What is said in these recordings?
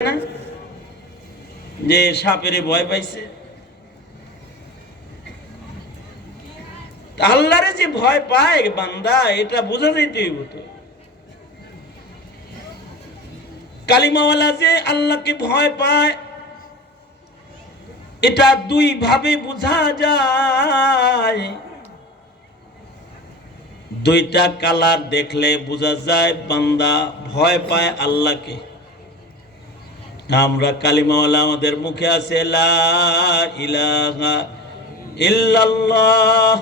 না যে সাপেরে ভয় পাইছে। আল্লাহরে যে ভয় পায় বান্দা, এটা বোঝা যাইতে হইব। তো কালিমাওয়ালা যে আল্লাহকে ভয় পায়, এটা দুই ভাবে বোঝা যায়। দুইটা কালার দেখলে বোঝা যায় বান্দা ভয় পায় আল্লাহকে। আমরা কালিমাওয়ালা, আমাদের মুখে আছে লা ইলাহা ইল্লাল্লাহ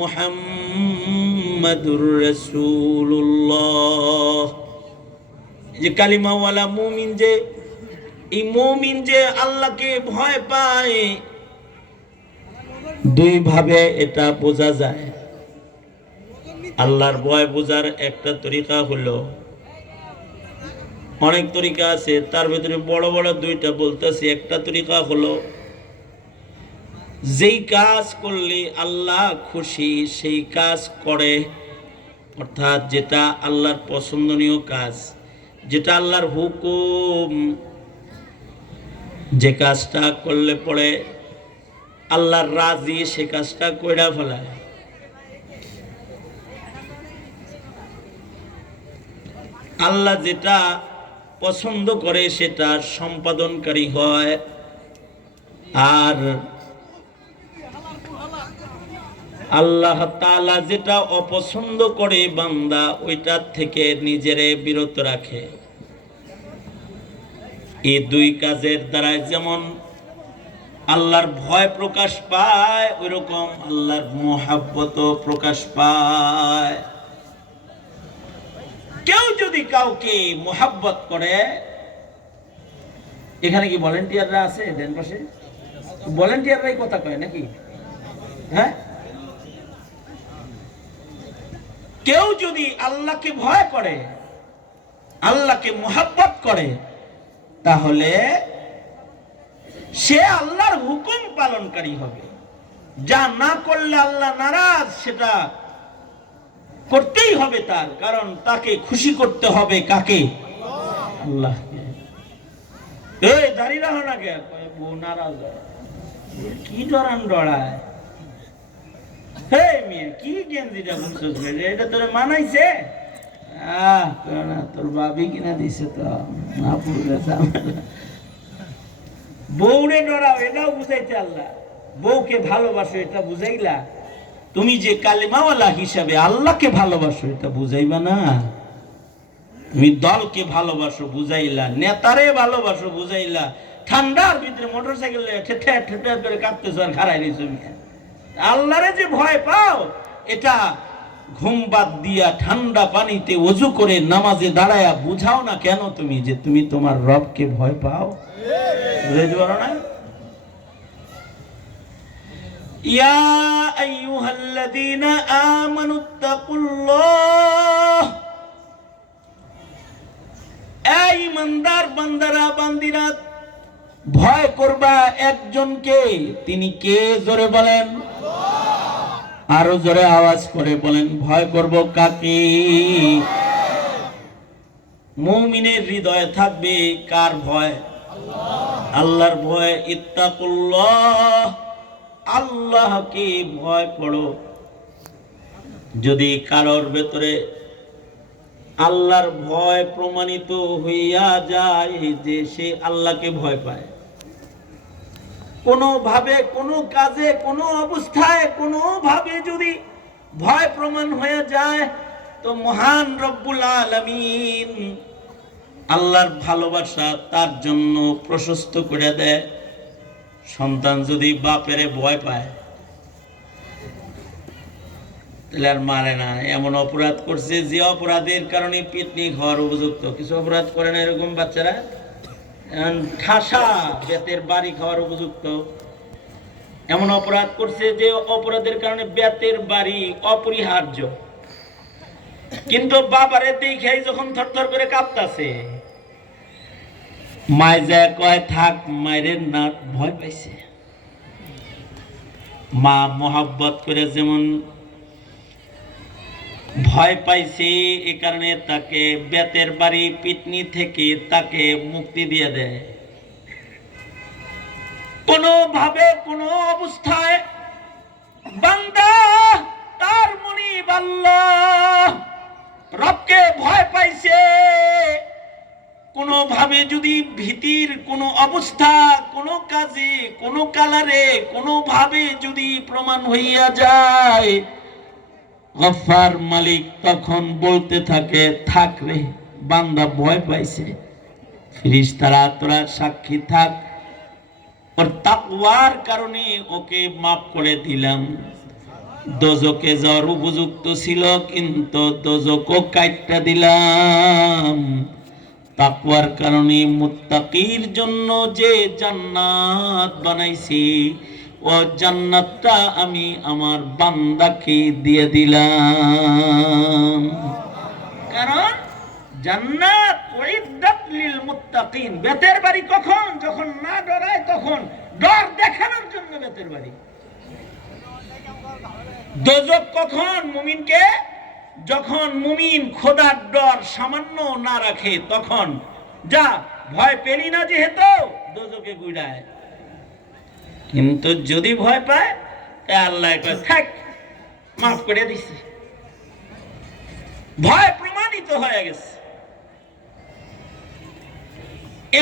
মুহাম্মাদুর রাসূলুল্লাহ। যে কালিমাওয়ালা মুমিন, যে এই মুমিন যে আল্লাহকে ভয় পায়, দুই ভাবে এটা বোঝা যায়। আল্লাহর ভয় বোঝার একটা তরিকা হলো, অনেক তরিকা আছে, তার ভিতরে বড় বড় দুইটা বলতেছি। একটা তরিকা হলো, যেই কাজ করলে আল্লাহ খুশি সেই কাজ করে, অর্থাৎ যেটা আল্লাহর পছন্দনীয় কাজ, যেটা আল্লাহর হুকুম, যে কাজটা করলে পরে আল্লাহর রাজি, সে কাজটা কইরা ফেলায়। আল্লাহ যেটা পছন্দ করে সেটা সম্পাদনকারী হয়, আর আল্লাহ তাআলা যেটা অপছন্দ করে বান্দা ওইটার থেকে নিজেরে বিরত রাখে। এই দুই কাজের দ্বারা যেমন আল্লাহর ভয় প্রকাশ পায়, ওই রকম আল্লাহর মহাব্বতও প্রকাশ পায়। কেউ যদি কাউকে মহাব্বত করে, এখানে কি ভলেন্টিয়াররা আছে? দেন পাশে ভলেন্টিয়াররাই কথা কয় নাকি? হ্যাঁ, কেউ যদি আল্লাহকে ভয় করে, আল্লাহকে মহাব্বত করে, তাহলে সে আল্লাহর হুকুম পালনকারী হবে। যা না করলে আল্লাহ নারাজ, সেটা করতেই হবে তার, কারণ তাকে খুশি করতে হবে। কাকে? আল্লাহকে। এই দাঁড়িয়ে রাখো না কে, বউ নারাজ কি ডরান ডরায়? হে মেয়ে, কি গেঞ্জিটা বুঝছিস? এটা তোরে মানাইছে? তোর বাবি কিনা দিছে তো, না পুরো বউরে ডরাও, এটাও বুঝাইতে আল্লাহ। বউকে ভালোবাসো, এটা বুঝাইলা। তুমি যে কালিমাওয়ালা হিসাবে আল্লাহকে ভালোবাসো, এটা বুঝাইবা না। তুমি দলকে ভালোবাসো, বুঝাইলা। নেতারে ভালোবাসো, বুঝাইলা। ঠান্ডার ভিতরে মোটরসাইকেল ঠেঠে ঠেঠে করে কাঁপতেছো আর খারাই নিছো। আল্লাহরে যে ভয় পাও, এটা ঘুম বাদ দিয়া ঠান্ডা পানিতে ওযু করে নামাজে দাঁড়ায়া বুঝাও না কেন তুমি, যে তুমি তোমার রবকে ভয় পাও? বুঝাইতে পারো না? ইয়া আইয়ুহাল্লাযীনা আমানুত্তাকুল্লাহ, এই ইমানদার বান্দারা বান্দিরা, ভয় করবা একজনকে। তিনি কে? জোরে বলেন, আরো জোরে আওয়াজ করে বলেন, ভয় করব কাকে? মুমিনের হৃদয়ে থাকবে কার ভয়? আল্লাহর ভয়। ইত্তাকুল্লাহ, আল্লাহকে ভয় করো। যদি কারোর ভেতরে আল্লাহর ভয় প্রমাণিত হইয়া যায় যে সে আল্লাহকে ভয় পায়, কোনো ভাবে, কোনো কাজে, কোনো অবস্থায়, কোনো ভাবে যদি ভয় প্রমাণ হয়ে যায়, তো মহান রব্বুল আলামিন আল্লাহর ভালোবাসা তার জন্য প্রশস্ত করে দেয়। সন্তান যদি বাপেরে ভয় পায়, তাহলে আর মারে না। এমন অপরাধ করছে যে অপরাধের কারণে পিটনিক হওয়ার উপযুক্ত। কিছু অপরাধ করে না এরকম বাচ্চারা, ঠাসা বেতের বাড়ি খাওয়ার উপযুক্ত। এমন অপরাধ করছে যে অপরাধের কারণে বেতের বাড়ি অপরিহার্য। কিন্তু বাবারে দেখে যখন থরথর করে কাঁপতাছে, মায় যা কয় থাক, মায়ের না, ভয় পাইছে। মা মোহাব্বত করে যেমন ভয় পাইছে, এ কারণে তাকে বেতের বাড়ি পিটনি থেকে তাকে মুক্তি দিয়ে দেয়। কোনোভাবে কোনো অবস্থায় বান্দা তার মুনিব আল্লাহ রবকে ভয় পাইছে, কোনোভাবে যদি ভীতির কোনো অবস্থা কোনো কাজে কোনো কালারে কোনোভাবে যদি প্রমাণ হইয়া যায়, গফফার মালিক তখন বলতে থাকে, থাক রে বান্দা ভয় পাইছে, ফেরেশতারা তোরা সাক্ষী থাক, ওর তাকওয়ার কারণে ওকে মাফ করে দিলাম। দোজকে যাওয়ার উপযুক্ত ছিল কিন্তু দোজকও কাইটটা দিলাম। তাকওয়ার কারণে মুত্তাকির জন্য যে জান্নাত বানাইছি, ও জান্নাতটা আমি আমার বান্দাকে দিয়ে দিলাম। কারণ জান্নাত উইদ্দাত লিল মুত্তাকিন। বেতের বাড়ি কখন? যখন না ডরায় তখন, ডর দেখানোর জন্য বেতের বাড়ি। দোজক কখন? মুমিনকে যখন মুমিন খোদার ডর সামান্য না রাখে তখন, যা ভয় পেলি না যেহেতু দোজকে গুড়ায়। কিন্তু যদি ভয় পায় আল্লাহ কয় থাক মাফ করে দিছি, ভয় প্রমাণিত হয়ে গেছে।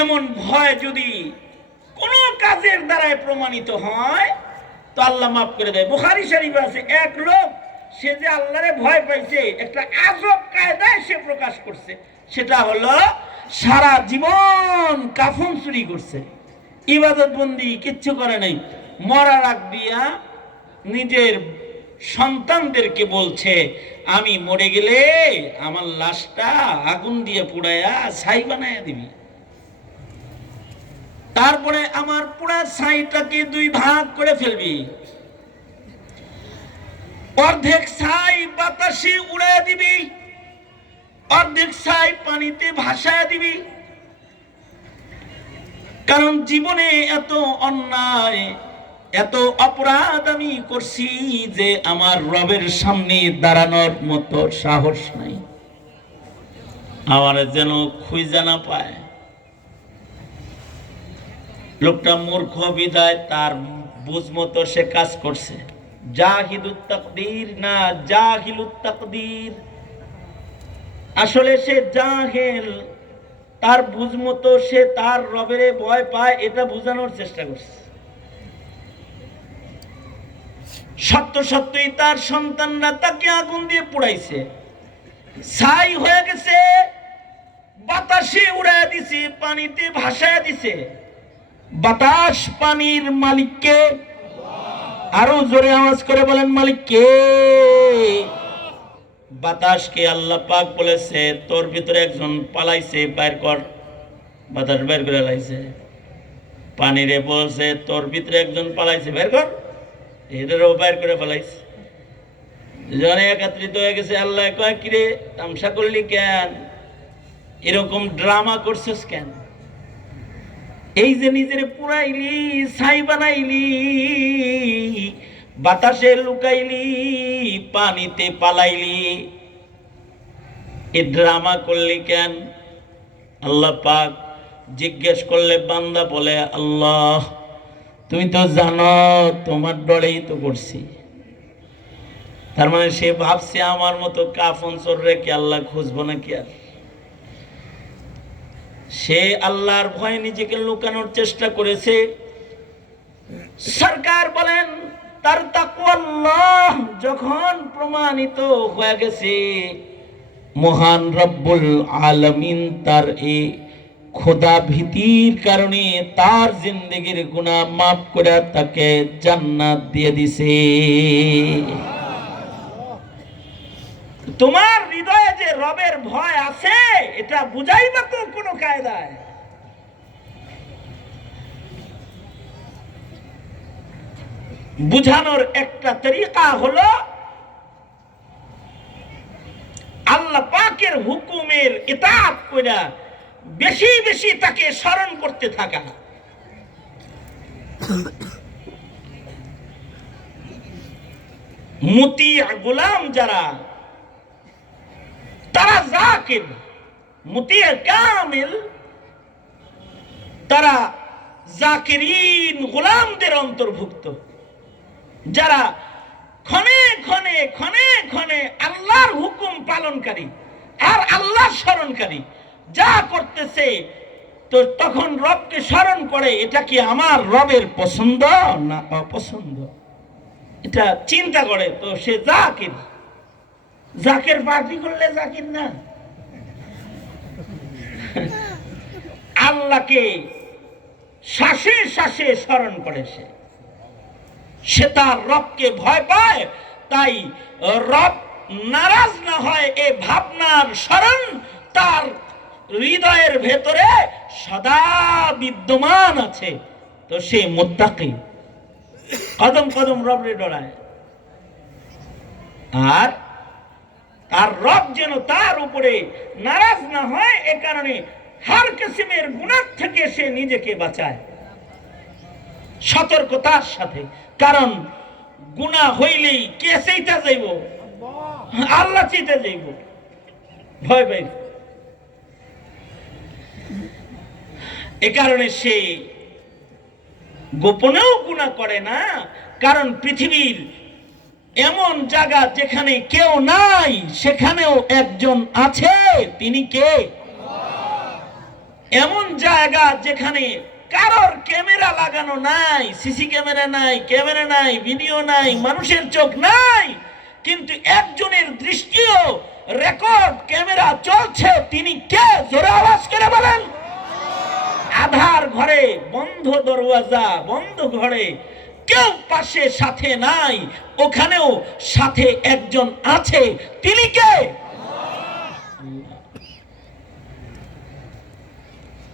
এমন ভয় যদি কোন কাজের দ্বারাই প্রমাণিত হয় তো আল্লাহ মাফ করে দেয়। বুখারী শরীফে আছে, এক লোক সে যে আল্লাহরে ভয় পাইছে একটা আজব কায়দায় সে প্রকাশ করছে। সেটা হলো সারা জীবন কাফন চুরি করছে, ইবাদত বন্দি কিচ্ছু করে নাই। মরার আগ দিয়া নিজের সন্তানদেরকে বলছে, আমি মরে গেলে আমার লাশটা আগুন দিয়ে পুড়াইয়া ছাই বানাইয়া দিবি, তারপরে আমার পুরা ছাইটাকে দুই ভাগ করে ফেলবি, অর্ধেক ছাই বাতাসে উড়াইয়া দিবি, অর্ধেক ছাই পানিতে ভাসায় দিবি। কারণ জীবনে এত অন্যায় এত অপরাধ আমি করছি যে আমার রবের সামনে দাঁড়ানোর মতো সাহস নাই, আমার যেন খুঁজে না পায়। লোকটা মূর্খ বিদায় তার বুঝ মতো সে কাজ করছে। জাহিলুত তাকদীর না জাহিলুত তাকদীর, আসলে সে জাহেল, তার বুঝ মতো সে তার রবের ভয় পায় এটা বোঝানোর চেষ্টা করছে। সত্য সত্যই তার সন্তানরা তাকে আগুন দিয়ে পুড়াইছে, ছাই হয়ে গেছে, বাতাসে উড়াইয়া দিছে, পানিতে ভাসায় দিছে। বাতাস পানির মালিককে, আরো জোরে আওয়াজ করে বলেন মালিককে। বাতাসকে আল্লাহ পাক বলেছে, তোর ভিতরে একজন পালাইছে, বাইর কর। বাতাস বের করে লাইছে। পানিরে বলছে, তোর ভিতরে একজন পালাইছে, বের কর। এটারও বাইর করে পালাইছে। দুজনে একত্রিত হয়ে গেছে। আল্লাহ কয়, কিরে তামসা করলি কেন, এরকম ড্রামা করছিস কেন? এই যে নিজের পুরাইলি, ছাই বানাইলি, বাতাসে লুকাইলি, পানিতে পালাইলি, এই ড্রামা করলি কেন? আল্লাহ পাক জিজ্ঞেস করলে বান্দা বলে, আল্লাহ তুমি তো জানো তোমার ডরেই তো করছি। তার মানে সে ভাবছে আমার মতো কাফন চোর রেখে আল্লাহ খুঁজবো নাকি আর। সে আল্লাহর ভয়ে নিজেকে লুকানোর চেষ্টা করেছে। সরকার বলেন, তার তাকওয়াল্লাহ যখন প্রমাণিত হয়ে গেছে, মহান রব্বুল আলামিন তার এই খোদা ভীতির কারণে তার জিন্দেগির গুনাহ মাফ করে তাকে জান্নাত দিয়ে দিছে। তোমার হৃদয়ে যে রবের ভয় আছে এটা বুঝাইবা তো কোনো কায়দায়? বুঝানোর একটা তরিকা হলো আল্লাহ পাকের হুকুমের ইতাআত কইরা বেশি বেশি তাকে স্মরণ করতে থাকা। মুতি গোলাম যারা, তারা জাকির মুতি কামিল, তারা জাকিরিন গোলামদের অন্তর্ভুক্ত, যারা ক্ষণে ক্ষণে ক্ষণে ক্ষণে আল্লাহর হুকুম পালনকারী আর আল্লাহর স্মরণকারী। যা করতেছে তো তখন রবকে স্মরণ করে, এটা কি আমার রবের পছন্দ না অপছন্দ, এটা চিন্তা করে, তো সে জাকির। জাকের পার্টি করলে জাকির না। আল্লাহকে শ্বাসে শ্বাসে স্মরণ করে, সে তার রবকে ভয় পায়, তাই রব নারাজ না হয় এ ভাবনার স্মরণ তার হৃদয়ের ভেতরে সদা বিদ্যমান আছে। তো সে মুত্তাকি, কদম কদম রবরে ডরায়, আর তার রব যেন তার উপরে নারাজ না হয় এ কারণে হর কিসমের গুনাহ থেকে সে নিজেকে বাঁচায় সতর্কতার সাথে। কারণ গুনাহ হইলেই কে চাইতে যাইব? আল্লাহ চাইতে যাইব, ভয় পাই। এ কারণে সে গোপনেও গুনাহ করে না, কারণ পৃথিবীর এমন জায়গা যেখানে কেউ নাই সেখানেও একজন আছে, তিনি কে? এমন জায়গা যেখানে কারোর ক্যামেরা লাগানো নাই, সিসি ক্যামেরা নাই, ক্যামেরা নাই, ভিডিও নাই, মানুষের চোখ নাই, কিন্তু একজনের দৃষ্টিও রেকর্ড ক্যামেরা চলছে, তিনি কে? জোরে আওয়াজ করে বলেন। আধার ঘরে, বন্ধ দরওয়াজা, বন্ধ ঘরে, কেউ পাশে সাথে নাই, ওখানেও সাথে একজন আছে, তিনি কে?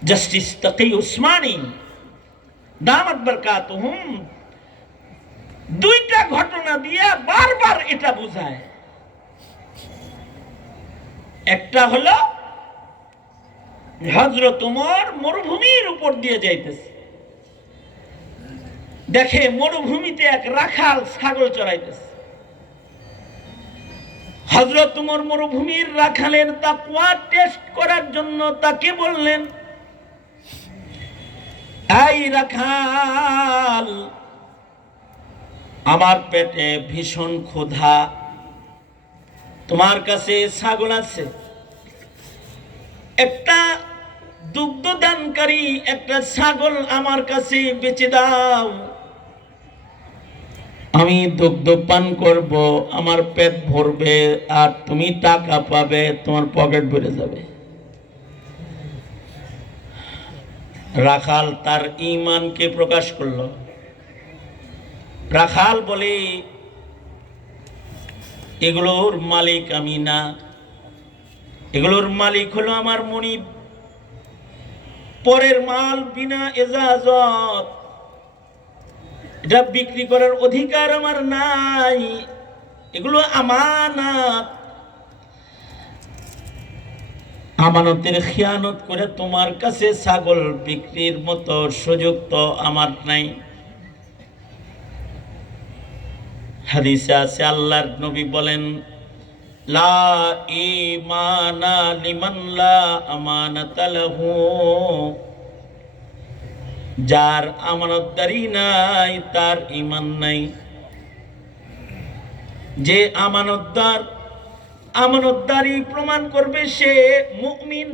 জাস্টিস তাকি উসমানী দামাত বরকাতুহুম দুইটা ঘটনা দিয়ে বারবার এটা বোঝায়। একটা হলো হযরত ওমর মরুভূমির উপর দিয়ে যাইতেছে, দেখে মরুভূমিতে এক রাখাল ছাগল চড়াইতেছে। হযরত ওমর মরুভূমির রাখালের তাকওয়া টেস্ট করার জন্য তাকে বললেন, এই রাখাল, আমার পেটে ভীষণ ক্ষুধা, তোমার কাছে ছাগল আছে? একটা দুগ্ধ দানকারী একটা ছাগল আমার কাছে বেচে দাও, আমি দুগ্ধ পান করব, আমার পেট ভরবে, আর তুমি টাকা পাবে, তোমার পকেট ভরে যাবে। রাখাল তার ঈমানকে প্রকাশ করলো। রাখাল বলে, এগুলোর মালিক আমি না, এগুলোর মালিক হলো আমার মনিব। পরের মাল বিনা ইজাজত এটা বিক্রি করার অধিকার আমার নাই, এগুলো আমানত। আমানতের খিয়ানত করে তোমার কাছে ছাগল বিক্রির মতো সুযোগ তো আমার নাই। হাদিসে আছে, আল্লাহর নবী বলেন, লা ঈমানা লিমান লা আমানাতা লাহু, যার আমানতদারি নাই তার ঈমান নাই। যে আমানতদার আমানতদারি প্রমাণ করবে সে মুমিন,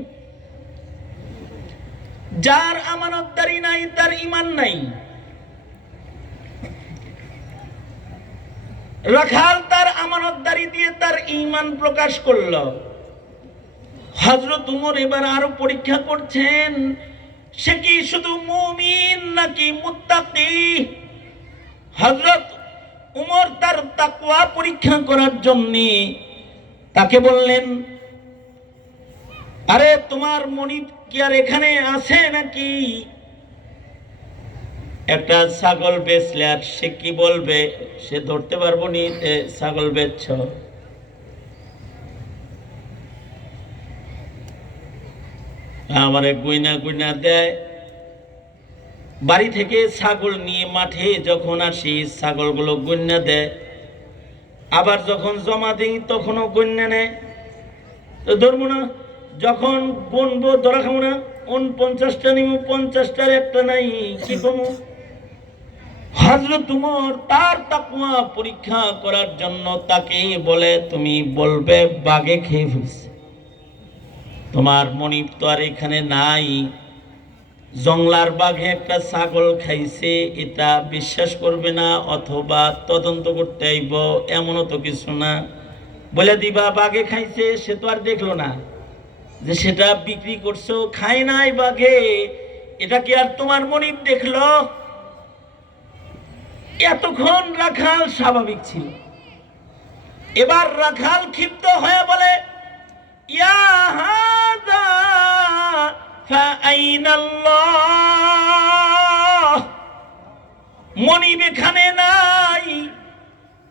যার আমানতদারি নাই তার ঈমান নাই। রাখাল তার আমানতদারি দিয়ে তার ঈমান প্রকাশ করল। হযরত ওমর এবার আরো পরীক্ষা করছেন, সে কি শুধু মুমিন নাকি মুত্তাকি। হযরত ওমর তার তাকওয়া পরীক্ষা করার জন্য তাকে বললেন, আরে তোমার মনিব কি আর এখানে আছে নাকি? একটা ছাগল বেচলে আর সে কি বলবে? সে ধরতে পারবো নি ছাগল বেচছ? আমারে গুইনা গুইনা দেয়। বাড়ি থেকে ছাগল নিয়ে মাঠে যখন আসি ছাগলগুলো গুইনা দেয়, আবার যখন জমা দিই তখনও গুইনা নেয়। তো ধরবো না, যখন গুনবো ধরা খাবো না, 49টা নিব, 50টার একটা নাই, কি করবো? হযরত উমর তার তাকওয়া পরীক্ষা করার জন্য তাকে বলে, তুমি বলবে বাঘে খেয়ে ফেলছে, তোমার মনিব তো আর এখানে নাই, জংলার বাঘে একটা ছাগল খাইছে, এটা বিশ্বাস করবে না, অথবা তদন্ত করতে আইব, এমনও তো কিছু না। বলে দিবা বাঘে খাইছে, সে তো আর দেখলো না যে সেটা বিক্রি করছো, খায় নাই বাঘে, এটা কি আর তোমার মনিব দেখলো? এতক্ষণ রাখাল স্বাভাবিক ছিল। এবার রাখাল ক্ষিপ্ত হয়ে বলে, ইয়া হাযা ফাআইনাল্লাহ, মনিব এখানে নাই,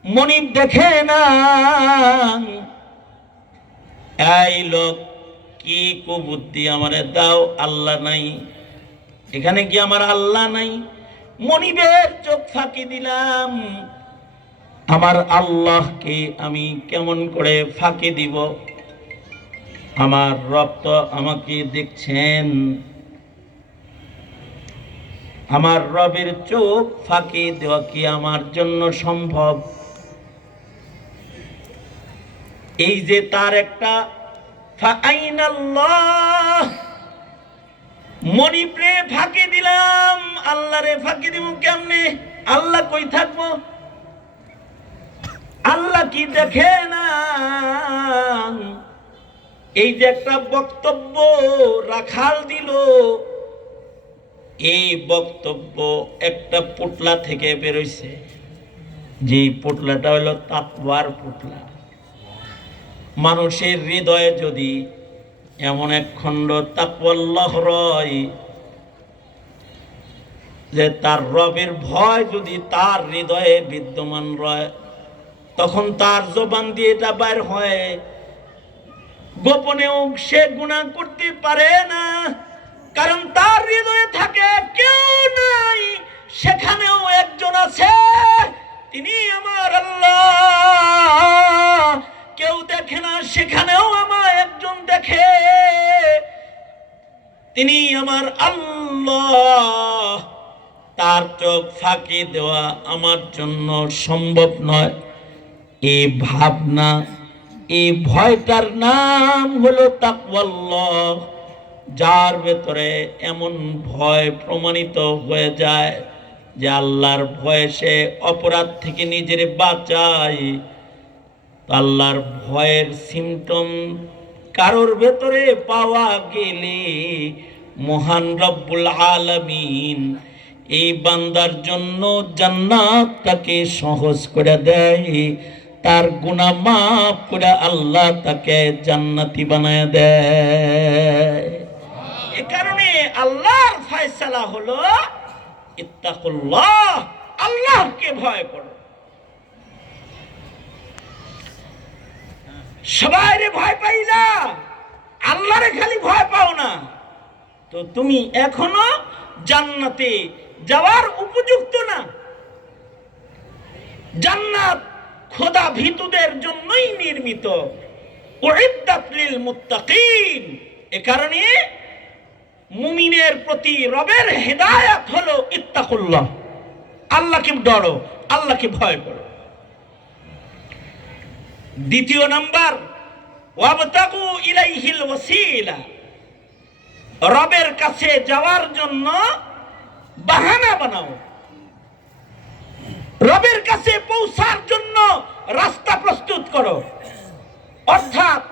মনিব দেখে না। এই লোক কি কুবুদ্ধি আমারে দাও, আল্লাহ নাই এখানে, কি আমার আল্লাহ নাই? মনিবের চোখ ফাঁকি দিলাম, আমার আল্লাহকে আমি কেমন করে ফাঁকি দিব? আমার রব তো আমাকে দেখছেন, আমার রবের চোখ ফাঁকি দেওয়া কি আমার জন্য সম্ভব? এই যে তার একটা ফাআইনাল্লাহ, মনিবরে ফাঁকি দিলাম, আল্লাহরে ফাঁকি দিব কেমনে? আল্লাহ কই থাকবো? আল্লাহ কি দেখে না? এই যে একটা বক্তব্য রাখাল দিল, এই বক্তব্য একটা পোটলা থেকে বেরোইছে, যে পোটলাটা হলো তাকওয়ার পোটলা। মানুষের হৃদয়ে যদি এমন এক খণ্ড তাকওয়াল্লাহ রয়, যে তার রবের ভয় যদি তার হৃদয়ে বিদ্যমান রয়, তখন তার জবান দিয়ে এটা বাইর হয়। গোপনেও সে গুনাহ করতে পারে না, কারণ তার হৃদয়ে থাকে কেউ নাই, সেখানেও একজন আছে, তিনি আমার আল্লাহ। কেউ দেখে না, সেখানেও আমার একজন দেখে, তিনি আমার আল্লাহ। তার চোখ ফাঁকি দেওয়া আমার জন্য সম্ভব নয়। এই ভাবনা, এই ভয়টার নাম হলো তাকওয়াল্লাহ। যার ভেতরে এমন ভয় প্রমাণিত হয়ে যায় যে আল্লাহর ভয়ে সে অপরাধ থেকে নিজের বাঁচায়, আল্লাহর ভয়ের সিমটম কারোর ভেতরে পাওয়া গেলে মহান রব্বুল আলামিন এই বান্দার জন্য জান্নাতটাকে সহজ করে দেয়, তার গুনাহ মাফ করে আল্লাহ তাকে জান্নাতি বানায় দেয়। এ কারণে আল্লাহর ফয়সালা হলো ইত্তাকুল্লাহ, আল্লাহকে ভয় করো। সবাইরে ভয় পাইলা, আল্লাহরে খালি ভয় পাও না, তো তুমি এখনো জান্নাতে যাওয়ার উপযুক্ত না। জান্নাত খোদা ভীতুদের জন্যই নির্মিত, উইদ্দাত লিল মুত্তাকিন। এ কারণে মুমিনের প্রতি রবের হেদায়েত হলো ইত্তাকুল্লাহ, আল্লাহকে ডরো, আল্লাহকে ভয় করো। দ্বিতীয় নাম্বার, ওয়াবতাগু ইলাইহিল ওয়াসিলা, রবের কাছে যাওয়ার জন্য বাহানা বানাও, রবের কাছে পৌঁছার জন্য রাস্তা প্রস্তুত করো। অর্থাৎ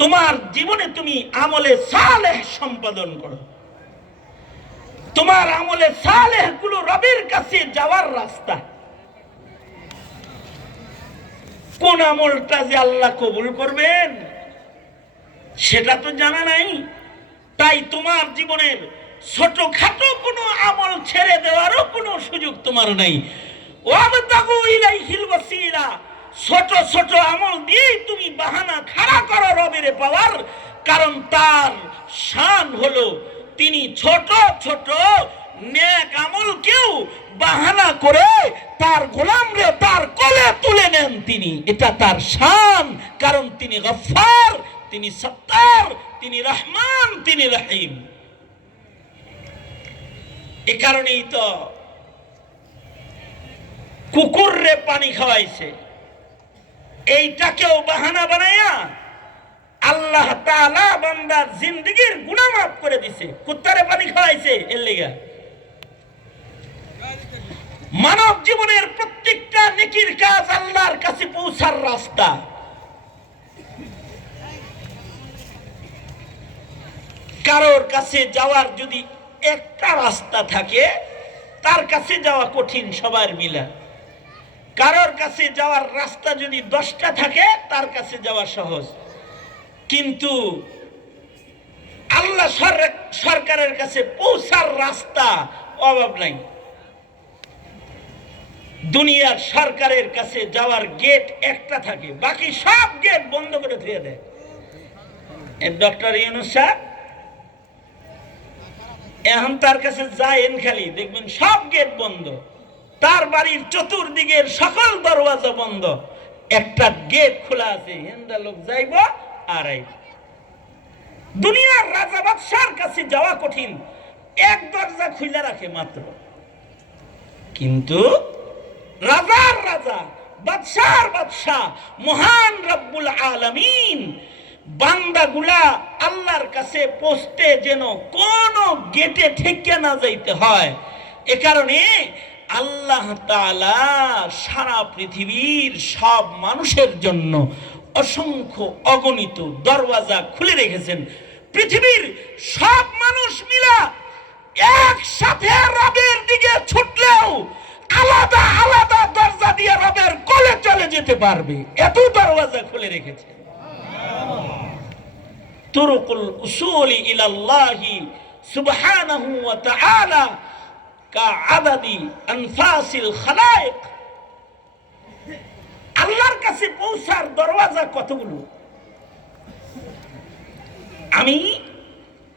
তোমার জীবনে তুমি আমলে সালেহ সম্পাদন করো, তোমার আমলে সালেহ গুলো রবের কাছে যাওয়ার রাস্তা। কোন আমলটা যে আল্লাহ কবুল করবেন সেটা তো জানা নাই, তাই তোমার জীবনের ছোটখাটো কোনো আমল ছেড়ে দেওয়ারও কোনো সুযোগ তোমার নাই। ওয়াবতাগু ইলাইহিল ওয়াসিলা, ছোট ছোট আমল দিয়ে তুমি বাহানা খাড়া করো রবের পাওয়ার, কারণ তার শান হলো তিনি ছোট ছোট নেক আমল কেউ বাহানা করে তার গোলামরে তার কোলে তুলে নেন তিনি, এটা তার শান, কারণ তিনি গফফার, তিনি সত্তার, তিনি রহমান, তিনি রহিম। এ কারণেই তো কুকুররে পানি খাওয়াইছে। এইটাকেও বাহানা বানাইয়া আল্লাহ তাআলা বান্দার জিন্দেগীর গুনাহ মাফ করে দিছে। কুত্তারে পানি খাওয়াইছে এর লেগা। মানব জীবনের প্রত্যেকটা নেকির কাজ আল্লাহর কাছে পৌঁছার রাস্তা। কারোর কাছে যাওয়ার যদি একটা রাস্তা থাকে, তার কাছে যাওয়া কঠিন সবার মিলা। কারোর কাছে যাওয়ার রাস্তা যদি 10টা থাকে, তার কাছে যাওয়া সহজ। কিন্তু আল্লাহ সরকারের কাছে পৌঁছার রাস্তা অভাব নাই। দুনিয়ার সরকারের কাছে যাওয়ার গেট একটা থাকে, বাকি সব গেট বন্ধ করে দিয়ে দেয়। ডক্টর ইউনূস সাহেব এখন তার কাছে যায়েন, খালি দেখবেন সব গেট বন্ধ। তার বাড়ির চতুর্দিকের সকল দরওয়াজা বন্ধ, একটা গেট খোলা আছে, হিন্দা লোক যাইব আর আইব। দুনিয়ার রাজা বাদশার কাছে যাওয়া কঠিন, এক দরজা খুলে রাখে মাত্র। কিন্তু রাজার রাজা, বাদশার বাদশা, মহান রব্বুল আলামিন বান্দাগুলা আল্লাহর কাছে পৌঁছতে যেন কোন গেটে ঠেকে না যাইতে হয়, এ কারণে আল্লাহ তাআলা সারা পৃথিবীর সব মানুষের জন্য অসংখ্য অগণিত দরওয়াজা খুলে রেখেছেন। পৃথিবীর সব মানুষ মিলা একসাথে রবের দিকে ছুটলেও আলাদা আলাদা দরজা দিয়ে রবের কোলে চলে যেতে পারবে, এত দরওয়াজা খুলে রেখেছেন। তুরুকুল উসুলি ইলাল্লাহি সুবহানাহু ওয়া তাআলা কাআদাদি আনফাসিল খালায়েক। আল্লাহর কাছে পৌঁছার দরওয়াজা কতগুলো? আমি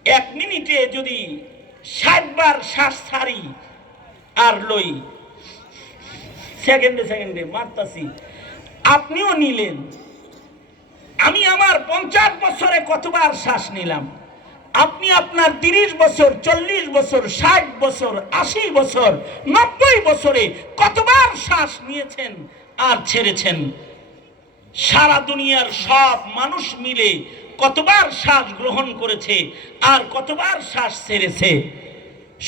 1 মিনিটে যদি 60 বার শ্বাস ছাড়ি আর লই, সেকেন্ডে সেকেন্ডে মারতাছি, আপনিও নিলেন। আমি আমার 50 বছরে কতবার শ্বাস নিলাম, আপনি আপনার 30 বছর, 40 বছর, 60 বছর, 80 বছর, 90 বছরে কতবার শ্বাস নিয়েছেন আর ছেড়েছেন? সারা দুনিয়ার সব মানুষ মিলে কতবার শ্বাস গ্রহণ করেছে আর কতবার শ্বাস ছেড়েছে?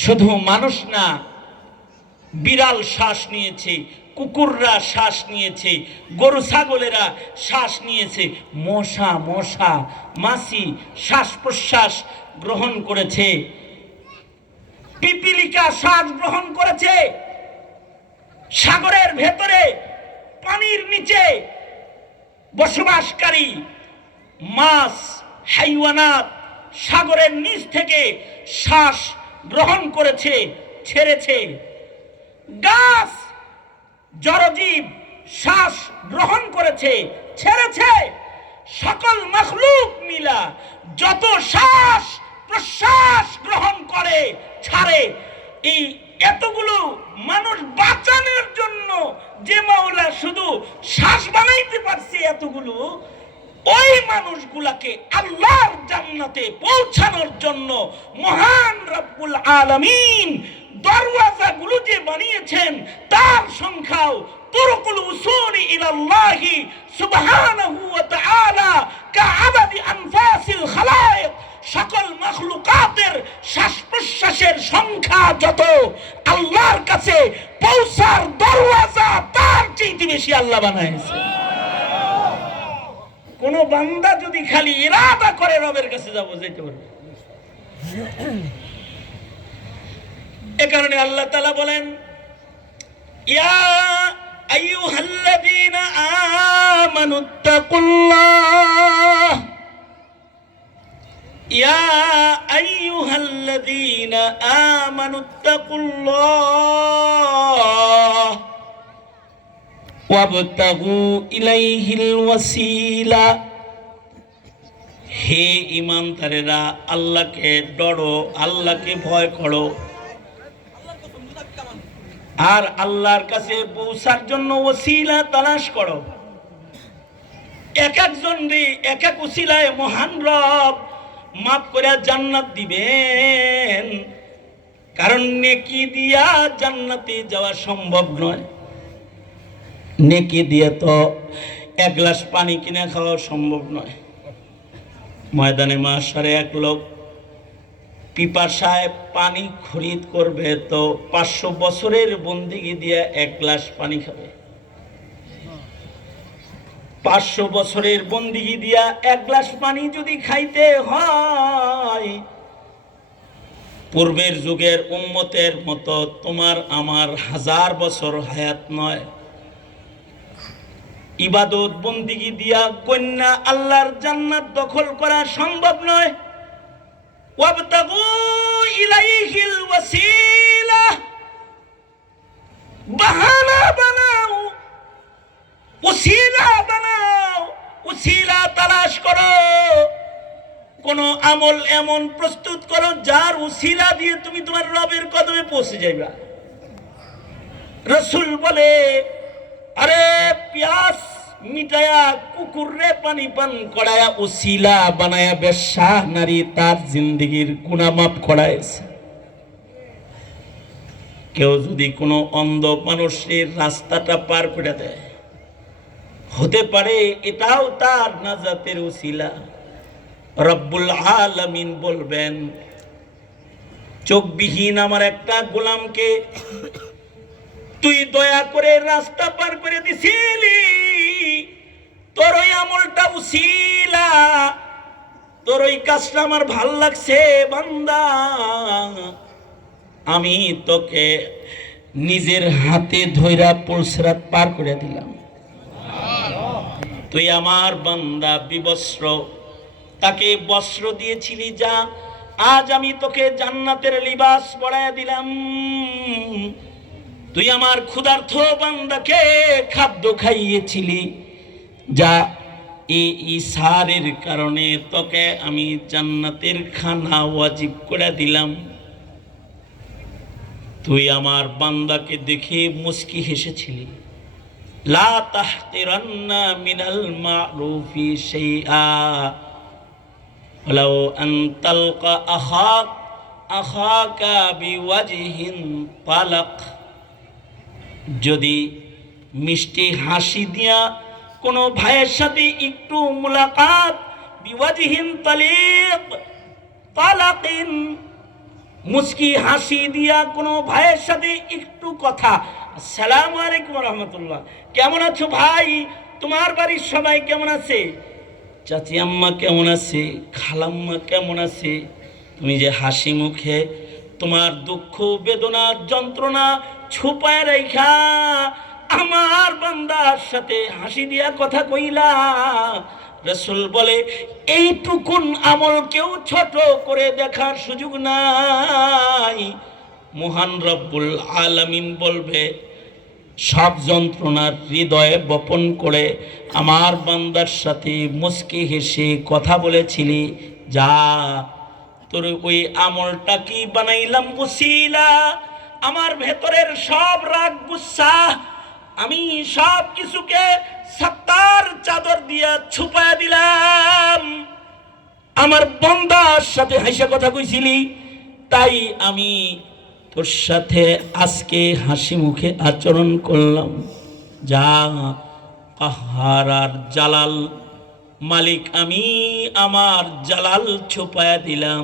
শুধু মানুষ না, বিড়াল শ্বাস নিয়েছে, কুকুররা শ্বাস নিয়েছে, গরু ছাগলেরা শ্বাস নিয়েছে, মশা মাছি শ্বাস প্রশ্বাস গ্রহণ করেছে, পিপিলিকা শ্বাস গ্রহণ করেছে। সাগরের ভেতরে পানির নিচে বসবাসকারী মাছ, হাইওয়ানাত সাগরের নিচ থেকে শ্বাস গ্রহণ করেছে, ছেড়েছে। গাছ, জড়জীব শ্বাস গ্রহণ করেছে, ছেড়েছে। সকল মখলুক মিলা যত শ্বাস প্রশ্বাস গ্রহণ করে, ছাড়ে, এই এতগুলো মানুষ বাঁচানোর জন্য যে মাওলা শুধু শ্বাস বানাইতে পারছে, এতগুলো ওই মানুষগুলাকে আল্লাহর জান্নাতে পৌঁছানোর জন্য মহান রব্বুল আলামিন দরওয়াজাগুলো যে বানিয়েছেন, তার সংখ্যাও তুরুকুল উসুলি ইলাল্লাহি সুবহানাহু ওয়া তাআলা কাআদাদি আনফাসিল খালায়েক। সকল মাখলুকাতের শ্বাস প্রশ্বাসের সংখ্যা যত, আল্লাহর কাছে পৌঁছার দরওয়াজা তার চেয়ে বেশি আল্লাহ বানাইছে। কোন বান্দা যদি খালি ইরাদা করে রবের কাছে যাবো, যেতে পারবে। এ কারণে আল্লাহ তাআলা বলেন, ইয়া আইয়ুহাল্লাযীনা আমানুত্তাকুল্লাহ, ইয়া আইয়ুহাল্লাযীনা আমানুত্তাকুল্লাহ ওয়াবতাগু ইলাইহিল ওয়াসিলা। হে ঈমানদারেরা, আল্লাহকে ডরো, আল্লাহকে ভয় করো, আর আল্লাহর কাছে পৌঁছার জন্য ওসিলা তালাশ করো। এক একজন রে এক এক উসিলায় মহান রব মাফ করে জান্নাত দিবেন। কারণ নেকি দিয়া জান্নাতে যাওয়া সম্ভব নয়। নেকি দিয়ে তো এক গ্লাস পানি কিনে খাওয়া সম্ভব নয়। ময়দানে মাশারে এক লোক পিপাসায় পানি খরিদ করবে তো 500 বছরের বন্দিগি দিয়ে এক গ্লাস পানি খাবে। 500 বছরের বন্দিগি দিয়া এক গ্লাস পানি যদি খাইতে হয়, পূর্বের যুগের উম্মতের মতো তোমার আমার 1000 বছর হায়াত নয়। ইবাদত বন্দিগি দিয়া কন্যা আল্লাহর জান্নাত দখল করা সম্ভব নয়। ওয়াবতাগু ইলাইহিল ওয়াসিলা, বাহানা বানাও, ওসিলা বানাও, ওসিলা তালাশ করো। কোন আমল এমন প্রস্তুত করো যার ওসিলা দিয়ে তুমি তোমার রবের কদমে পৌঁছে যাইবা। রাসূল বলে, আরে পিয়াস মিটায়া কুকুরে পানি পান করায়া ওসিলা বানায়া বেশ্যা নারী তার জিন্দেগির গুনাহ মাফ করাইছে। কেউ যদি কোনো অন্ধ মানুষের রাস্তাটা পার করে দেয়, হতে পারে এটাও তার নাজাতের ওসিলা। রব্বুল আলামিন বলবেন, চোখবিহীন আমার একটা গোলামকে তুই দয়া করে রাস্তা পার করে দিছিলি, তোর ওই আমলটা উসিলা, তোর ওই কাজটা আমার ভাল লাগছে বান্দা, আমি তোকে নিজের হাতে ধইরা পুলসরাত পার করে দিলাম। তুই আমার বান্দা বিবস্ত্র, তাকে বস্ত্র দিয়েছিলি, যা আজ আমি তোকে জান্নাতের লিবাস পরাইয়া দিলাম। তুই আমার ক্ষুধার্ত বান্দাকে খাদ্য খাইয়েছিলি, যা এই ইসারের কারণে তোকে আমি জান্নাতের খানা ওয়াজিব করে দিলাম। তুই আমার বান্দাকে দেখে মুস্কি হেসেছিলি। লা তাহতিরান্না মিনাল মারুফি শাইআ ওয়ালাউ আন তালকা আখাকা বিওয়াজহিন তালাক। যদি মিষ্টি হাসি দিয়া কোনো ভাইয়ের সাথে একটু মুলাকাত, বিওয়াজহিন তালিক তালাকিন, মুস্কি হাসি দিয়া কোনো ভাইয়ের সাথে একটু কথা, আসসালামু আলাইকুম ওয়া রাহমাতুল্লাহ, কেমন আছো ভাই, তোমার বাড়ির সবাই কেমন আছে, চাচি আম্মা কেমন আছে, খালাম্মা কেমন আছে, তুমি যে হাসি মুখে তোমার দুঃখ বেদনা যন্ত্রণা ছুপায় রাইখা আমার বান্দার সাথে হাসি দিয়া কথা কইলা। রাসূল বলে, এইটুকুন আমল কেউ ছোট করে দেখার সুযোগ নাই। মহান রব্বুল আলামিন বলবে, সব যন্ত্রণার হৃদয়ে বপন করে আমার বান্দার সাথে মুস্কি হেসে কথা বলেছিলি, যা তোর ওই আমলটা কি বানাইলাম ওসিলা। আমার ভেতরের সব রাগ গুসা আমি সব কিছুকে সত্তার চাদর দিয়া ছুপায়া দিলাম। আমার বান্দার সাথে হাসি কথা কইছিলি, তাই আমি তোর সাথে আজকে হাসি মুখে আচরণ করলাম। যা কাহার আর জালাল মালিক, আমি আমার জালাল ছুপায়া দিলাম,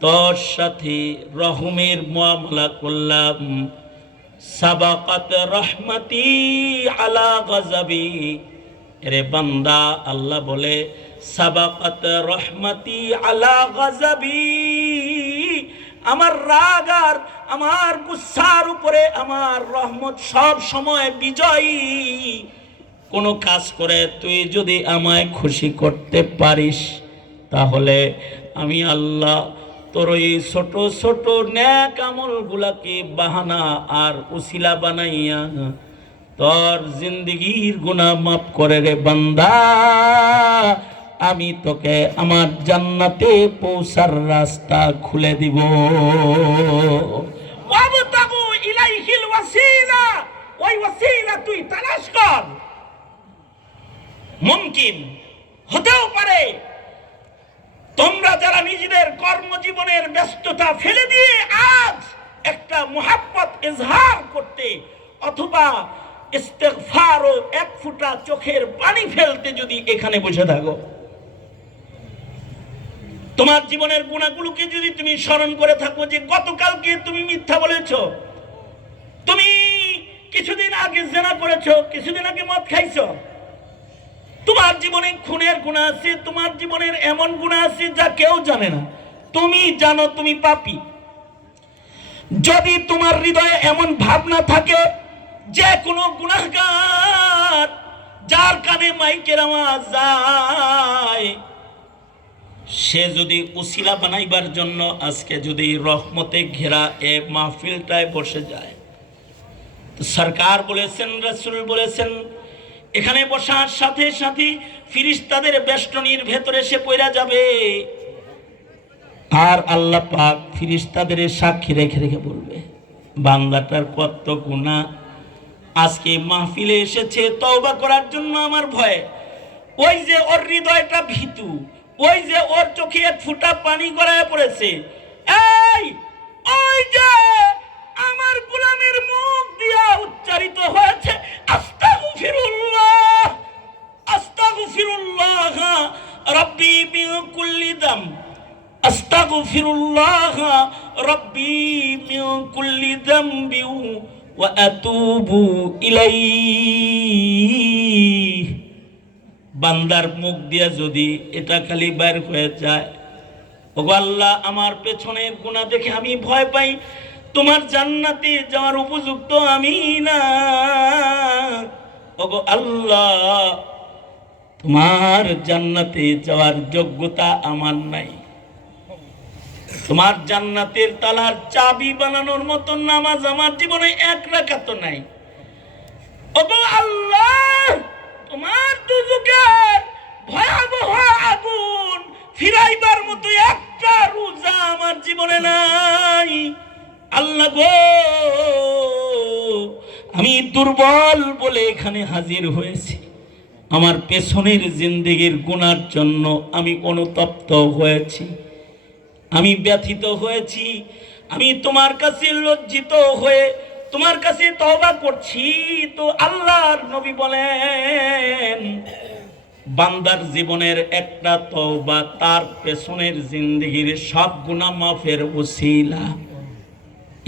তোর সাথে রহমের মুআমালা করলাম। সাবাকাত রহমতি আলা গজবি, রে বান্দা আল্লাহ বলে, সাবাকাত রহমতি আলা গজবি, আমার রাগ আর আমার গুসার উপরে আমার রহমত সব সময় বিজয়ী। কোন কাজ করে তুই যদি আমায় খুশি করতে পারিস, তাহলে আমি আল্লাহ তোর এই ছোট ছোট নেক আমলগুলাকে বাহানা আর উসিলা বানাইয়া তোর জিন্দেগির গুনাহ মাফ করে রে বান্দা, আমি তোকে আমার জান্নাতে পৌঁছার রাস্তা খুলে দিব। ওয়াবতাগু ইলাইহিল ওয়াসিলা, ওই ওয়াসিলা তুই তালাশ কর। মন মুমকিন, হতেও পারে তোমরা যারা নিজেদের কর্মজীবনের ব্যস্ততা ফেলে দিয়ে আজ একটা মুহাব্বত ইজহার করতে অথবা ইস্তেগফার ও এক ফোঁটা চোখের পানি ফেলতে যদি এখানে বসে থাকো, তোমার জীবনের গুণাগুলোকে যদি তুমি স্মরণ করে থাকো যে গতকালকে তুমি মিথ্যা বলেছো, তুমি কিছুদিন আগে জেনা করেছো, কিছুদিন আগে মদ খাইছো, তোমার জীবনে খুনের গুনাহ আছে, তোমার জীবনের এমন গুনাহ আছে যা কেউ জানে না, তুমি জানো তুমি পাপী। যদি তোমার হৃদয়ে এমন ভাবনা থাকে যে কোনো গুনাহগার যার কানে মাইকের আওয়াজ যায়, সে যদি উসিলা বানাইবার জন্য আজকে যদি রহমতে ঘেরা এ মাহফিলটায় বসে যায়, তো সরকার বলেছেন, রাসূল বলেছেন, এখানে বসার সাথে সাথে ফিরিস্তাদের বেষ্টনীর ভেতরে সে পড়া যাবে, আর আল্লাহ পাক ফিরিস্তাদের সাক্ষী রেখে রেখে বলবে বান্দাটার কত গুনাহ আজকে মাহফিলে এসেছে তওবা করার জন্য আমার ভয়ে। ওই যে ওর হৃদয়টা ভীতু, ওই যে ওর চোখে এক ফোঁটা পানি গড়ায় পড়েছে, এই ওই যে আমার গোলামের মুখ দিয়া উচ্চারিত হয়েছে আস্তাগফিরুল্লাহ আস্তাগফিরুল্লাহ রাব্বি মিন কুল্লি যাম, আস্তাগফিরুল্লাহ রাব্বি মিন কুল্লি যামবি ওয়া আতুবু ইলাইহি। বান্দার মুখ দিয়া যদি এটা খালি বের হয়ে যায়, ওগো আল্লাহ আমার পেছনের গুনাহ দেখে আমি ভয় পাই, তোমার জান্নাতে যাওয়ার উপযুক্ত আমি না, ওগো আল্লাহ তোমার জান্নাতে যাওয়ার যোগ্যতা আমার নাই, তোমার জান্নাতের তালার চাবি বানানোর মতো নামাজ আমার জীবনে এক রাকাতও নাই, ওগো আল্লাহ তোমার দুজকের ভয়াবহ আগুন ফিরাইবার মতো একটা রোজা আমার জীবনে নাই। আল্লাহ গো আমি দুর্বল বলে এখানে হাজির হয়েছি, আমার পেছনের জিন্দেগির গুনার জন্য আমি অনুতপ্ত হয়েছি, আমি ব্যথিত হয়েছি, আমি তোমার কাছে লজ্জিত হয়ে তোমার কাছে তওবা করছি। তো আল্লাহর নবী বলেন বান্দার জীবনের একটা তওবা তার পেছনের জিন্দেগির সব গুনাহ মাফের ওসিলা।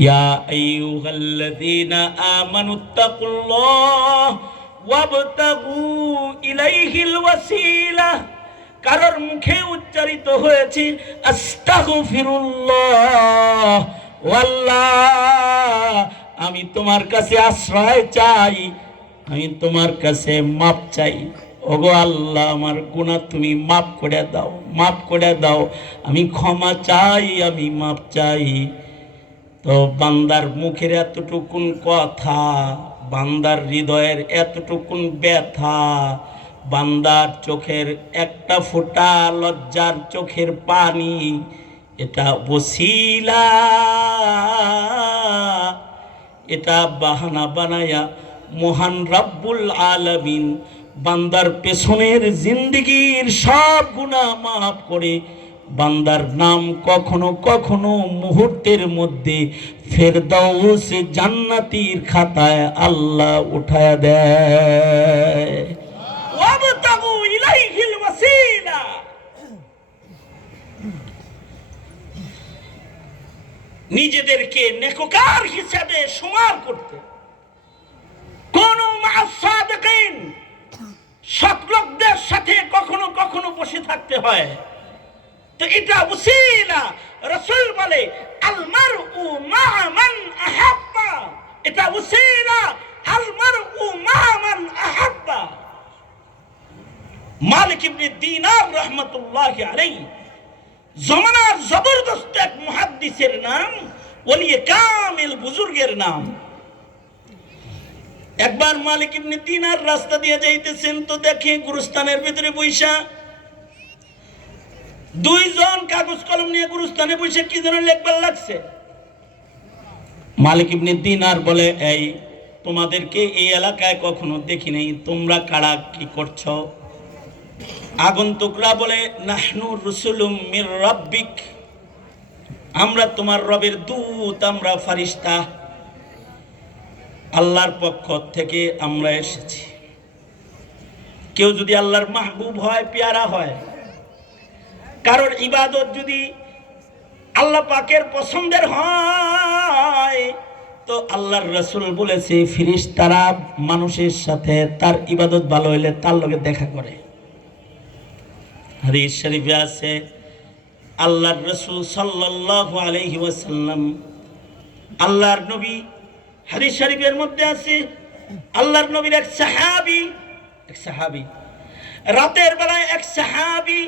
ইয়া আইয়ুহাল্লাযীনা আমানুত্তাকুল্লাহ ওয়াবতাগু ইলাইহিল ওয়াসিলা। কারোর মুখে উচ্চারিত হয়েছে আস্তাগফিরুল্লাহ, আল্লাহ আমি তোমার কাছে আশ্রয় চাই, আমি তোমার কাছে মাপ চাই, ওগো আল্লাহ আমার গুনাহ তুমি মাফ করে দাও, মাফ করে দাও, আমি ক্ষমা চাই, আমি মাপ চাই। তো বান্দার মুখের এতটুকুন কথা, বান্দার হৃদয়ের এতটুকুন ব্যথা, বান্দার চোখের একটা ফোঁটা লজ্জার চোখের পানি, এটা ওসিলা, এটা বাহানা বানায়া মহান রব্বুল আলামিন বান্দার পেছনের জিন্দেগির সব গুনাহ মাফ করে বান্দার নাম কখনো কখনো মুহূর্তের মধ্যে ফেরদাউস জান্নাতীর খাতায় আল্লাহ উঠায়া দেয়। ওয়াবতাগু ইলাইহিল ওয়াসিলা। নিজেদেরকে নেককার হিসেবে শুমার করতে, কোন মা'আস-সাদিকিন সৎ লোকদের সাথে কখনো কখনো বসে থাকতে হয়, তো এটা ওসিলা। রাসূল বলে আল মারউ মা'a মান আহাব্বা, এটা ওসিলা। আল মারউ মা'a মান আহাব্বা। মালিক ইবনে দিনার রাহমাতুল্লাহি আলাইহি জমানার জবরদস্ত এক মুহাদ্দিসের নাম, ওলিয়ে কামিল বুজুর্গের নাম। একবার মালিক ইবনে দিনার রাস্তা দিয়ে যাইতেছেন, তো দেখে গুরুস্থানের ভিতরে বৈশা দুইজন কাগজ কলম নিয়ে গুরুস্থানে বসে কি যেন লেখবার লাগছে। মালিক ইবনে দিনার বলে, এই তোমাদেরকে এই এলাকায় কখনো দেখি নাই, তোমরা কারা, কি করছো? আগন্তুকরা বলে নাহনু রুসুলুম মির রাব্বিক, আমরা তোমার রবের দূত, আমরা ফারিস্তা, আল্লাহর পক্ষ থেকে আমরা এসেছি। কেউ যদি আল্লাহর মাহবুব হয়, পেয়ারা হয়, কারোর ইবাদত যদি আল্লাহ পাকের পছন্দের হয়, তো আল্লাহর রাসূল বলেছে ফেরেশতারা মানুষের সাথে তার ইবাদত ভালো হইলে তার লগে দেখা করে। হাদিস শরীফে আছে আল্লাহর রাসূল সাল্লাল্লাহু আলাইহি ওয়াসাল্লাম, আল্লাহর নবী, হাদিস শরীফের মধ্যে আছে আল্লাহর নবীর এক সাহাবী রাতের বেলায় এক সাহাবী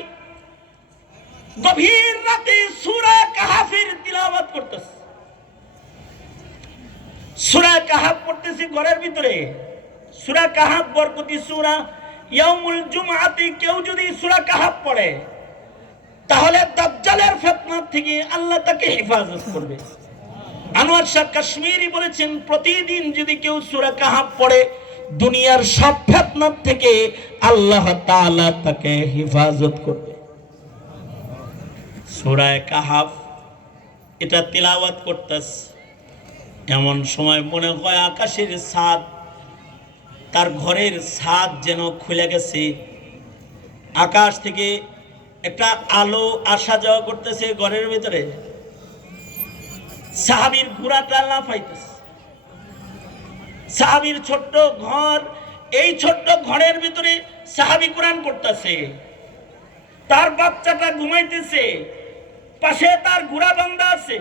গভীর রাতে সূরা কাহাফের তিলাওয়াত করতেছে। সূরা কাহাফ পড়তেছে ঘরের ভিতরে। সূরা কাহাফ বরকতি সূরা, ইয়াউমুল জুমআতে কেউ যদি সূরা কাহাফ পড়ে তাহলে দাজ্জালের ফিতনা থেকে আল্লাহ তাকে হেফাজত করবে। আনোয়ার শাহ কাশ্মীরি বলেছেন প্রতিদিন যদি কেউ সূরা কাহাফ পড়ে দুনিয়ার সব ফিতনা থেকে আল্লাহ তাআলা তাকে হেফাজত করবে। সূরা কাহাফ এটা তিলাওয়াত করতেছে, এমন সময় মনে হয় আকাশের ছাদ, তার ঘরের ছাদ যেন খুলে গেছে, আকাশ থেকে একটা আলো আসা যাওয়া করতেছে ঘরের ভিতরে। সাহাবীর ঘোড়াটা লাফাইতেছে। সাহাবীর ছোট্ট ঘর, এই ছোট্ট ঘরের ভিতরে সাহাবী কোরআন পড়তেছে, তার বাচ্চাটা ঘুমাইতেছে, পাশে তার ঘোড়া বাঁধা আছে।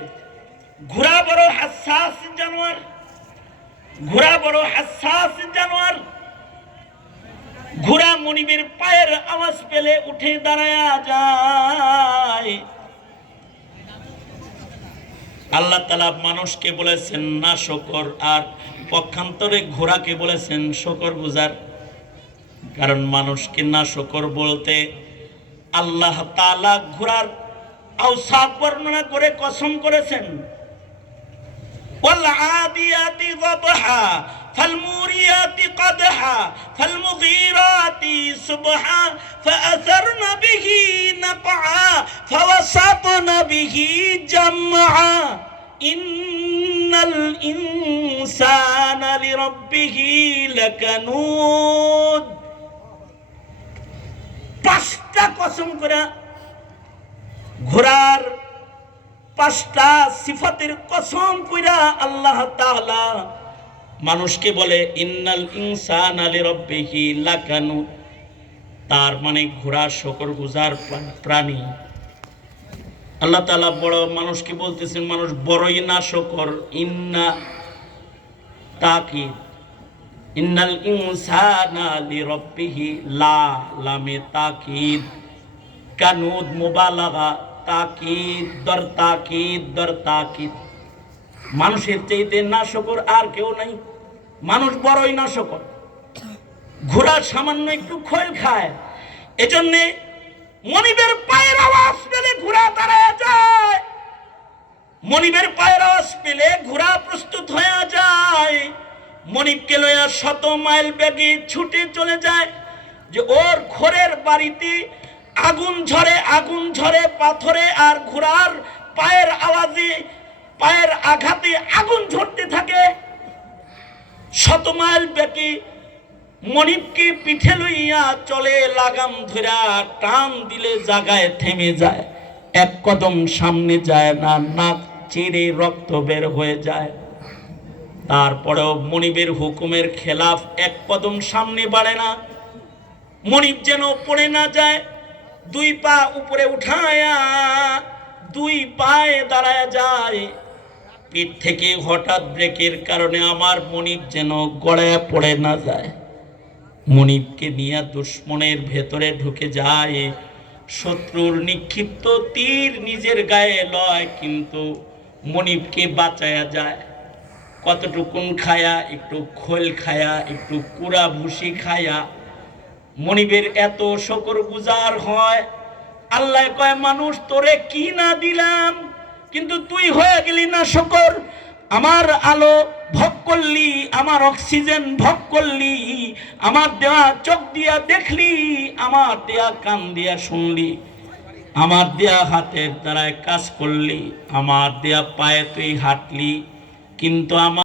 ঘোড়া বড় হাসাস জানোয়ার, ঘোড়া বড় হাসাস জানোয়ার। ঘোড়া মনিবের পায়ের আওয়াজ পেলে উঠে দাঁড়ায়া যায়। আল্লাহ তাআলা মানুষকে বলেছেন না শকর, আর পক্ষান্তরে ঘোড়াকে বলেছেন শকর গুজার। কারণ মানুষকে না শকর বলতে আল্লাহ তাআলা ঘোড়ার আওসাফ বর্ণনা করে কসম করেছেন, ওয়াল আদিয়াতি যাবহা ফালমুরিয়াতি কদহা ফালমুগীরাতি সুবহা ফাআসারনা বিহি নাকআ ফাওয়াসাতনা বিহি জামআ ইন্নাল ইনসানা লিরাব্বিহি লাকানুদ। পাঁচটা কসম করে ঘোড়ার পাঁচটা সিফাতের কসম কইরা আল্লাহ তাআলা মানুষকে বলে ইন্নাল ইনসানা লিরাব্বিহি লাকানুদ। তার মানে ঘোড়া শুকরগুজার প্রাণী। আল্লাহ তাআলা বড় মানুষকে বলতেছেন মানুষ বড়ই না শুকর। ইন্না তাকিদ, ইন্নাল ইনসানা লিরাব্বিহি, লা লামে তাকিদ, কানুদ মুবালাগা, তাকিদ দর তাকিদ দর তাকিদ। মানুষের চাইতে না শকর আর কেউ নাই, মানুষ বড়ই না শকর। ঘোড়া সামান্য একটু খোল খায়, এজন্য মনিবের পায়ের আওয়াজ পেলে ঘোড়া দাঁড়ায় যায়, মনিবের পায়ের আওয়াজ পেলে ঘোড়া প্রস্তুত হয়ে যায়। মনিবকে লইয়া 100 মাইল বেগে ছুটে চলে যায় যে ওর ঘরের বাড়িতে আগুন ঝরে পাথরে, আর ঘোড়ার পায়ের আওয়াজে, পায়ের আঘাতে আগুন ঝরতে থাকে। 100 মাইল বেগে মনিবকে পিঠে লইয়া চলে, লাগাম ধরা টান দিলে জায়গায় থেমে যায়, এক কদম সামনে যায় না, নাক চিরে রক্ত বের হয়ে যায়। তারপরেও মনিবের হুকুমের খেলাফ এক কদম সামনে বাড়ে না। মনিব যেন পড়ে না যায়, 2 পা উপরে উঠায়া 2 পায়ে দাঁড়ায় যায়। পিঠ থেকে হঠাৎ ব্রেকের কারণে আমার মনিব যেন গড়ায় পড়ে না যায়। মনিবকে নিয়ে দুশ্মনের ভেতরে ঢুকে যায়। শত্রুর নিক্ষিপ্ত তীর নিজের গায়ে লয়, কিন্তু মনিবকে বাঁচায়া যায়। কতটুকুন খায়া, একটু খোল খায়া, একটু কুড়া ভুসি খায়া মনিবের এত শকর গুজার হয়। আল্লাহ কয় মানুষ তোরে কি না দিলাম, কিন্তু তুই হয়ে গেলি না শকর। আমার আলো ভোগ করলি, আমার অক্সিজেন ভোগ করলি, আমার দেয়া চোখ দিয়া দেখলি, আমার দেয়া কান দিয়া শুনলি, আমার দেয়া হাতের দ্বারায় কাজ করলি, আমার দেয়া পায়ে তুই হাঁটলি, কিন্তু আমার